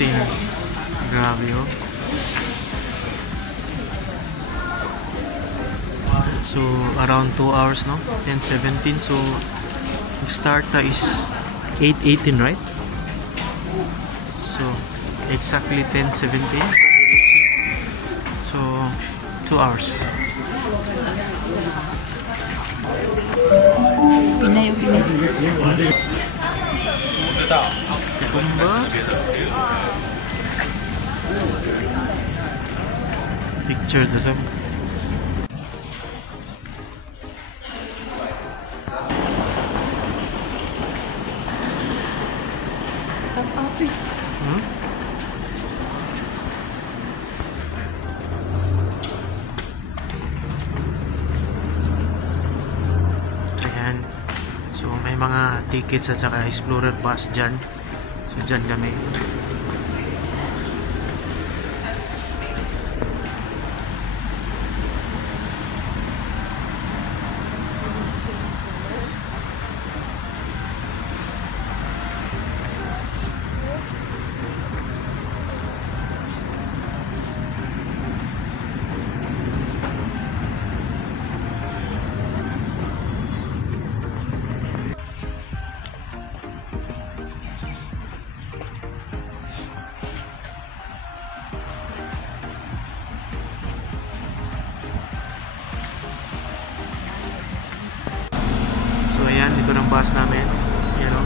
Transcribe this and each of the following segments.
Grabe, oh. So around 2 hours, no? 10:17. So start is 8:18, right? So exactly 10:17. So 2 hours. Picture the same. Ayan. So may mga tickets at saka Explorer Pass dyan. So dyan kami. So ayan, ito ng bus namin. Yan, o.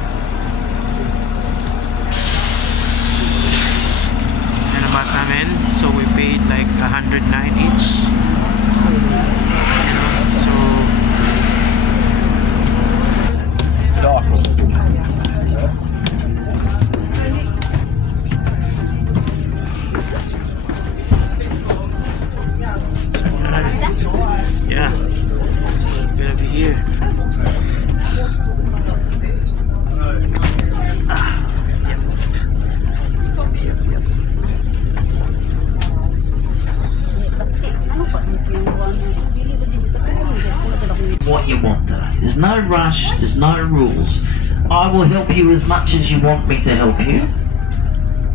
Yan ang bus namin. So we paid like 109 each. Yan, o. So yeah, we're gonna be here. What you want today. There's no rush, there's no rules. I will help you as much as you want me to help you,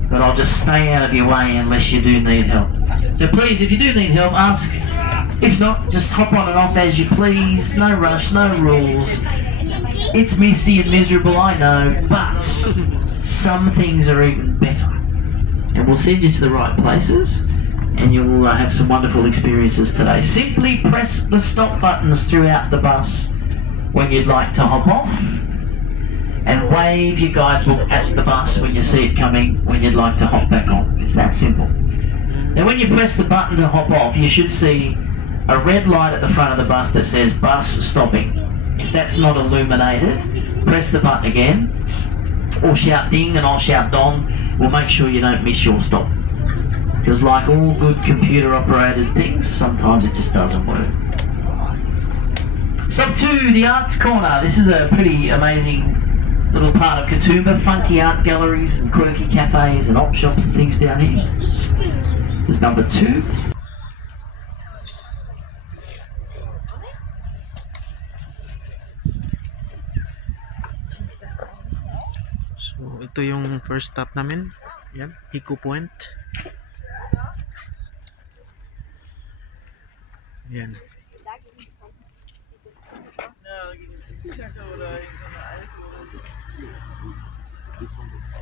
but I'll just stay out of your way unless you do need help. So please, if you do need help, ask. If not, just hop on and off as you please. No rush, no rules. It's misty and miserable, I know, but some things are even better. And we'll send you to the right places, and you'll have some wonderful experiences today. Simply press the stop buttons throughout the bus when you'd like to hop off, and wave your guidebook at the bus when you see it coming when you'd like to hop back on. It's that simple. Now when you press the button to hop off, you should see a red light at the front of the bus that says bus stopping. If that's not illuminated, press the button again, or shout ding and I'll shout dong. We'll make sure you don't miss your stop. Because like all good computer operated things, sometimes it just doesn't work. Stop 2, the Arts Corner. This is a pretty amazing little part of Katoomba. Funky art galleries and quirky cafes and op shops and things down here. This is number 2. So ito yung first stop namin. Yan, Hiko Point. Yan.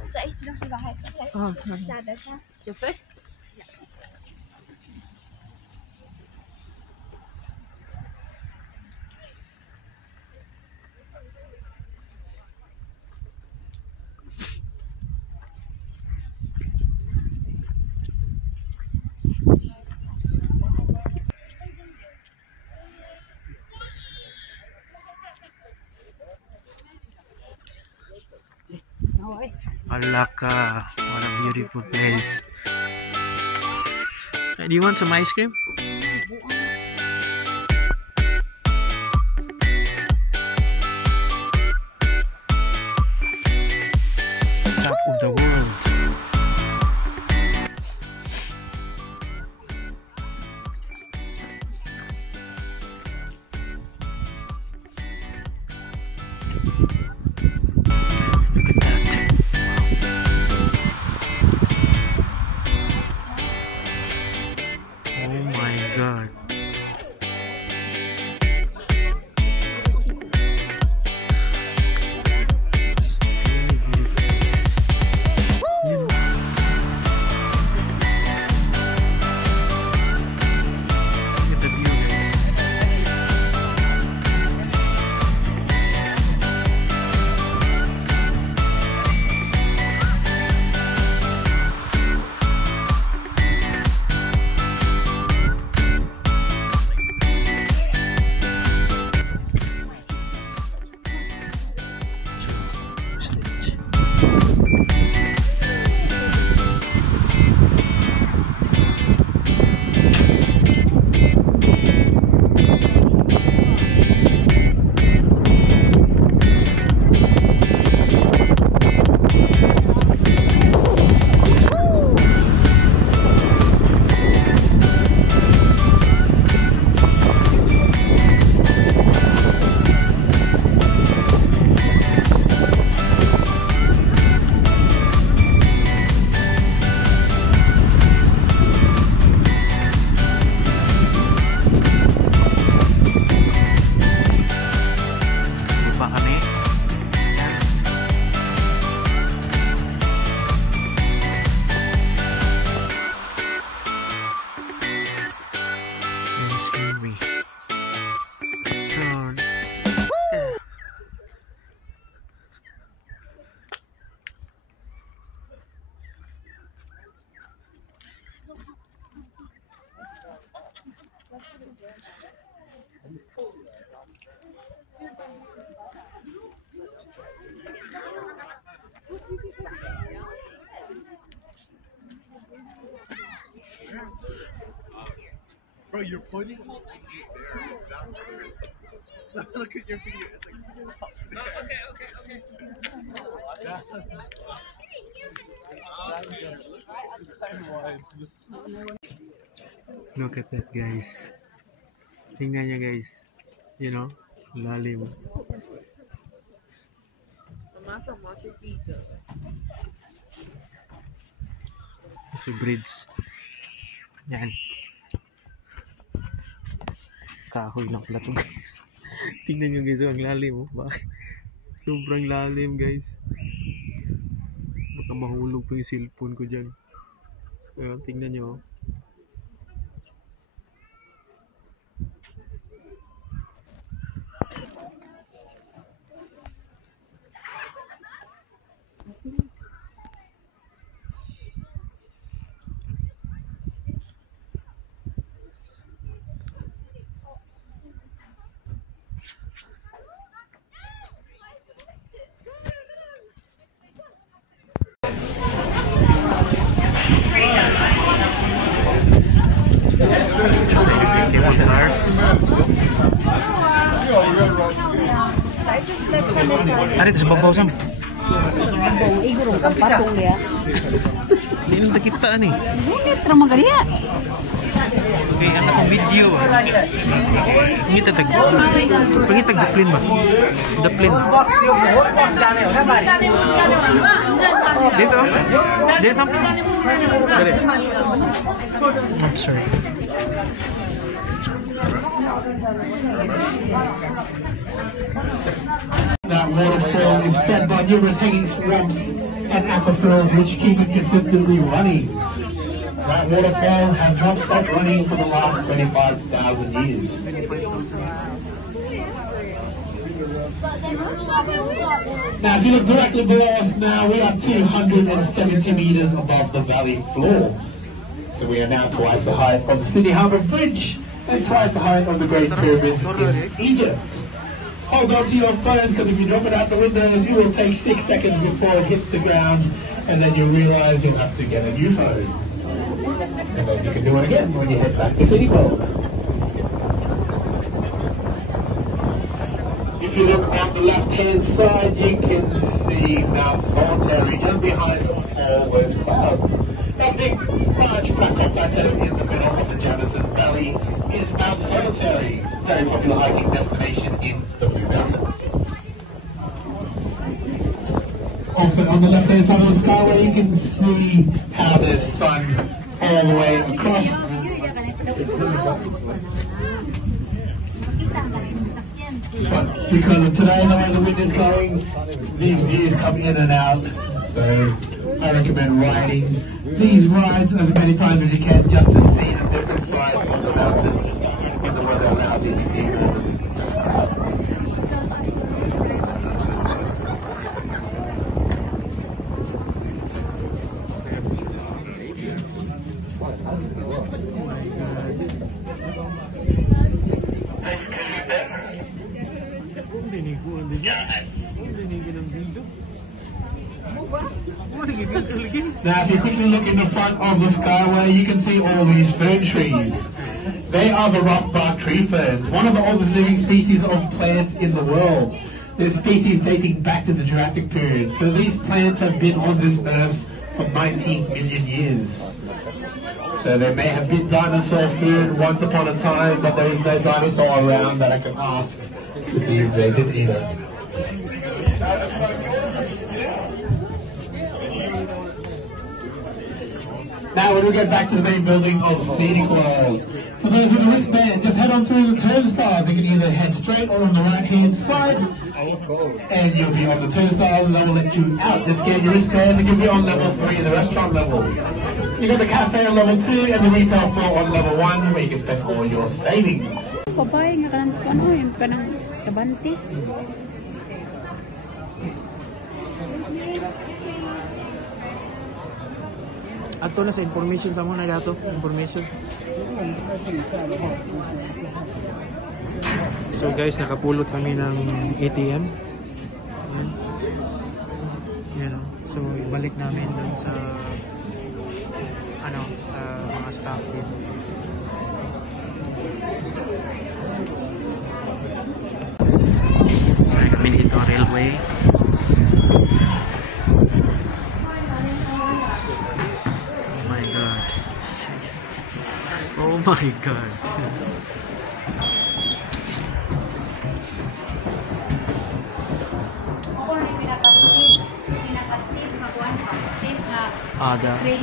Soll ich sie noch lieber halten? Oh, Ist da besser? Alaka, what a beautiful place. Do you want some ice cream? Top of the world. Look at that. Bro, you're pointing all there. Look at your video. It's like Look at that, guys. Tingnan niya, guys. You know, lalim. Sa bridge. Yan. Kahoy lang pala ito, guys. Tingnan nyo, guys. Ang lalim, oh. Sobrang lalim, guys. Baka mahulog pa yung cellphone ko dyan. Ayan, tingnan nyo, oh. Ada itu sebab bau sam. Igurong kang patong ya. Hindi nang kita nih. Hindi terang magalia. Okay, ang akong video. Ngita tag. Pangitag daplin ba? Daplin. Dito. Dito sam. Dali. I'm sorry. That waterfall is fed by numerous hanging swamps and aquifers which keep it consistently running. That waterfall has not stopped running for the last 25,000 years. Now if you look directly below us now, we are 270 meters above the valley floor. So we are now twice the height of the Sydney Harbour Bridge and twice the height of the Great Pyramids in Egypt. Hold on to your phones, because if you drop it out the windows, you will take 6 seconds before it hits the ground, and then you'll realise you'll have to get a new phone. And then you can do it again when you head back to City World. If you look on the left-hand side, you can see Mount Solitary just behind all those clouds. That big, large flat-top plateau in the middle of the Jamison Valley is Mount Solitary, very popular hiking destination in the Blue Mountains. Also on the left-hand side of the skyway, you can see how there's sun all the way across. But because of today, the way the wind is going, these views come in and out. So I recommend riding these rides as many times as you can, just to see the different sides of the mountains in the weather allows you to see just clouds. Now if you quickly look in the front of the skyway, you can see all these fern trees. They are the rock bark tree ferns, one of the oldest living species of plants in the world. They're species dating back to the Jurassic period, so these plants have been on this earth for 19 million years. So they may have been dinosaur food once upon a time, but there is no dinosaur around that I can ask to see if they did eat it. Now when we get back to the main building of Scenic World, for those with a wristband, just head on through the turnstiles. You can either head straight or on the right hand side, and you'll be on the turnstiles and they will let you out. Just scan your wristband and you'll be on level 3, the restaurant level. You got the cafe on level 2 and the retail floor on level 1, where you can spend all your savings. Babae nga kanang yung kanang kabante. Ato na sa information sa muna dato, information. So guys, nakapulot kami ng ATM. Yan. Yan, oh. So ibalik namin dun sa ano, Oh my God. Oo, pinaka-Steve na kuwan pa. Steve na Ada. train.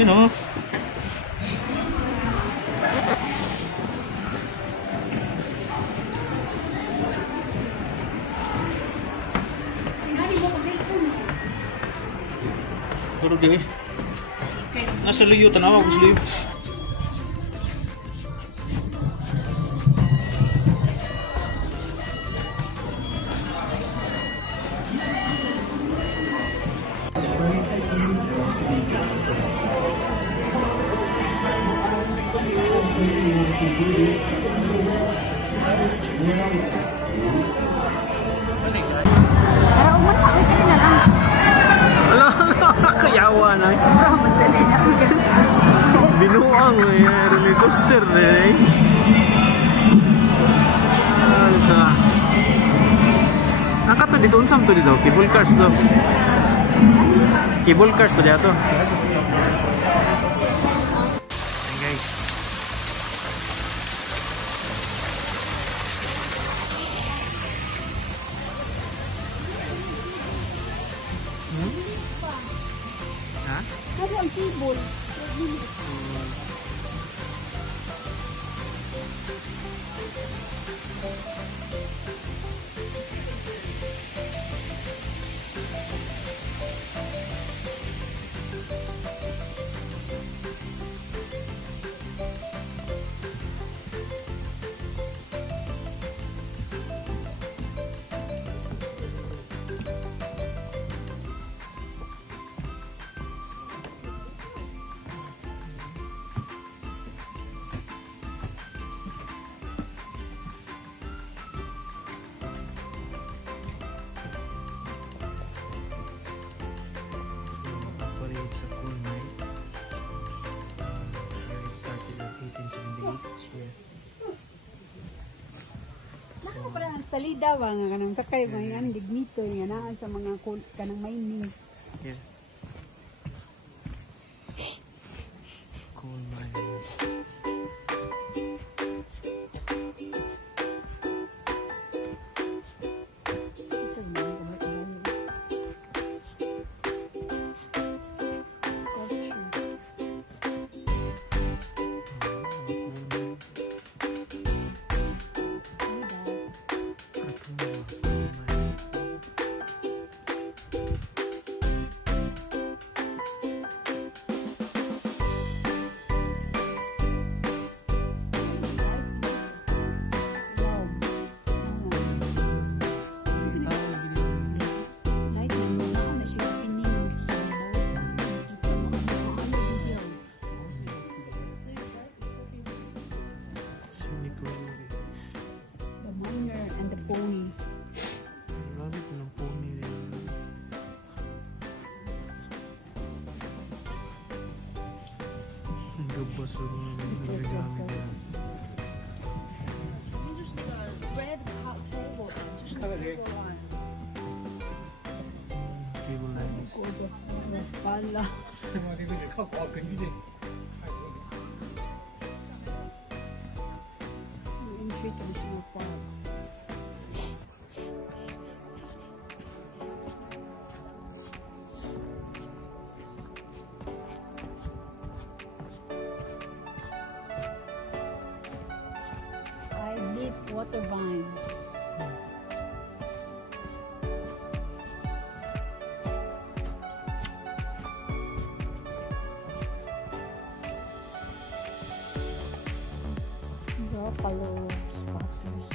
You know. Pinari mo kung cellphone mo. Pero di nasa luyo, tanawa ko sa luyo. Ala, nakayawa na. Binuang eh, roller coaster eh. Alta. Nakato dito, unsam to dito? Cable cars to. Cable cars to dito. Ayan guys. Ha? Ano ang cable? Operate sa coal mine. It started in 1878 here. Nako pala ang salida ba nga kanang sakay ba yan dignito nga naan sa mga kanang mining. Yeah. Coal mines. Ito na ang The miner and the pony. Gamit ng pony nila. Ang gabas o mga gamit nila. Cable lines. Pala. Entry to National Park. Deep water vines. Buffalo spotters.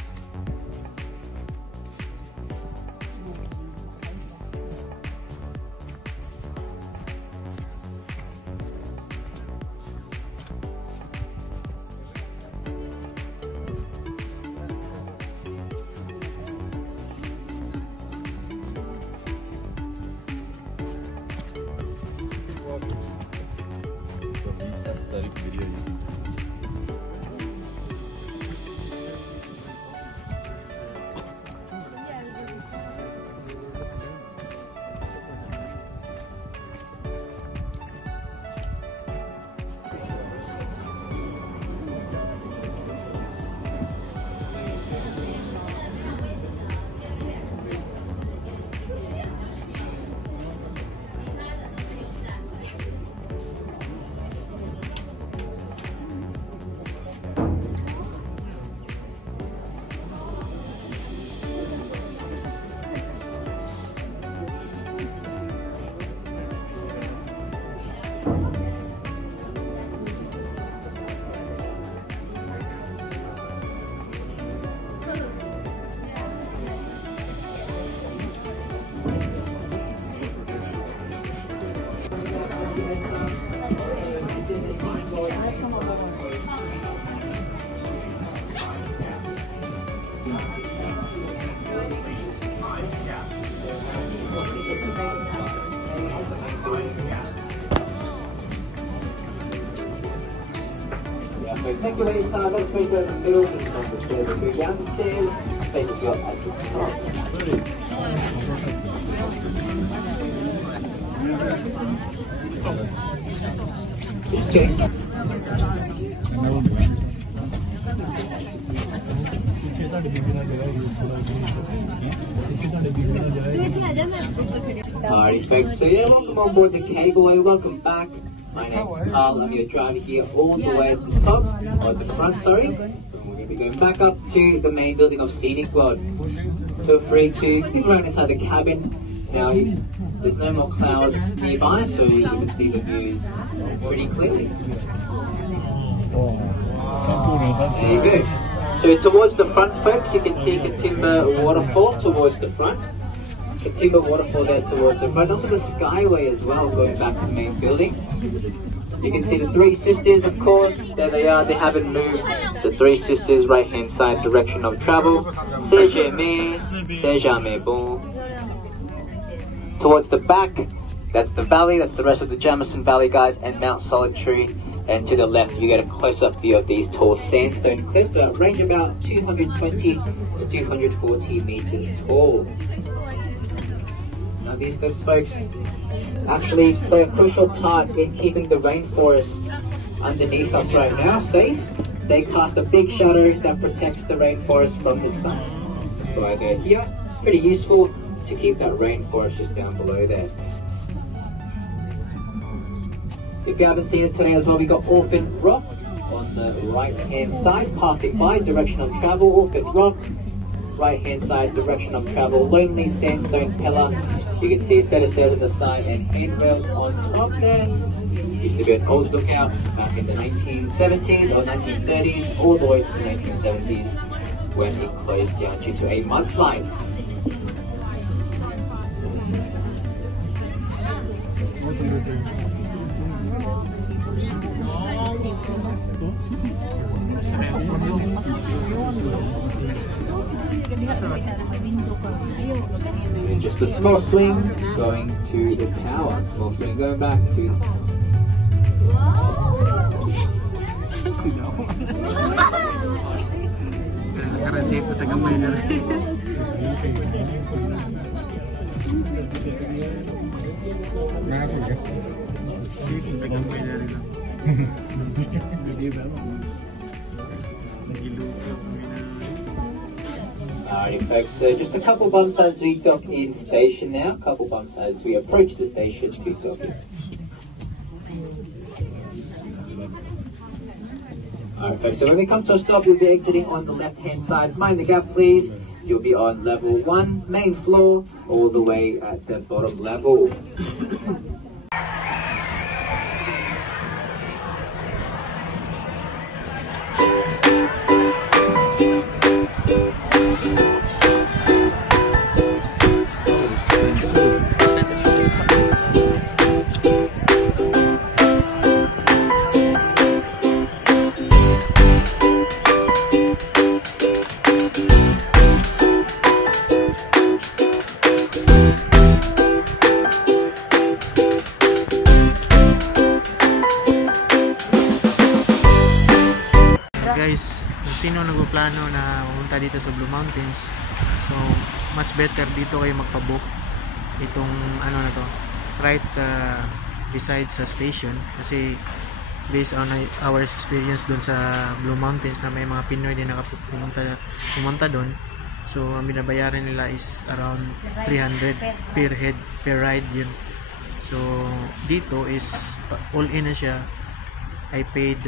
Make your way inside, let's face over the middle, and on the stairs, and move down the stairs, spaces you up at the top. Just kidding. Alright folks, so yeah, welcome on board the Cableway, welcome back. My name's Carl, I'm your driver here all the way at the top, or at the front, sorry. We're going to be going back up to the main building of Scenic World. Feel free to look around inside the cabin. Now, there's no more clouds nearby, so you can see the views pretty clearly. There you go. So towards the front folks, you can see Katoomba Waterfall towards the front. Katoomba Waterfall there towards the front. Also the Skyway as well, going back to the main building. You can see the Three Sisters, of course. There they are, they haven't moved. The Three Sisters, right hand side direction of travel. C'est jamais, c'est jamais bon. Towards the back, that's the valley, that's the rest of the Jamison Valley, guys, and Mount Solitary. And to the left, you get a close-up view of these tall sandstone cliffs that range about 220 to 240 meters tall. Now these cliffs, folks, actually play a crucial part in keeping the rainforest underneath us right now safe. They cast a big shadow that protects the rainforest from the sun. That's why they're here. It's pretty useful to keep that rainforest just down below there. If you haven't seen it today as well, we got Orphan Rock on the right hand side, passing by, direction of travel, Orphan Rock, right hand side, direction of travel, Lonely Sandstone Pillar. You can see a set of stairs on the side and handrails on top there. Used to be an old lookout back in the 1970s or 1930s, all the way to the 1970s when it closed down due to a mudslide. And just a small swing going to the tower. Small swing going back to Alrighty folks, so just a couple bumps as we dock in station now, a couple bumps as we approach the station to dock in. Alright folks, so when we come to a stop, you'll be exiting on the left hand side. Mind the gap please, you'll be on level 1, main floor, all the way at the bottom level. Guys, kung sino nagplano na pumunta dito sa Blue Mountains, so much better dito kayo magpabook itong ano na to, right beside sa station, kasi based on our experience dun sa Blue Mountains na may mga Pinoy din pumunta dun, so ang binabayaran nila is around 300 per head per ride yun. So dito is all in na siya. I paid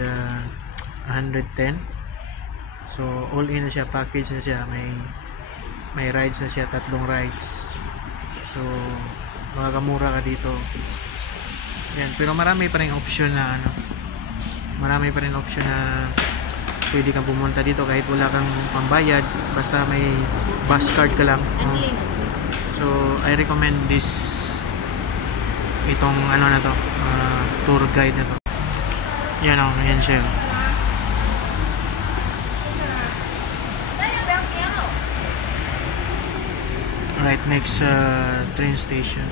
110. So all in na siya, package na siya, may rides na siya, 3 rides. So makakamura ka dito. Yan, pero marami pa rin option na marami pa rin option na pwede kang pumunta dito kahit wala kang pambayad, basta may bus card ka lang. So I recommend this, itong ano na to, tour guide na to. Yan o, yan siya. Right next train station.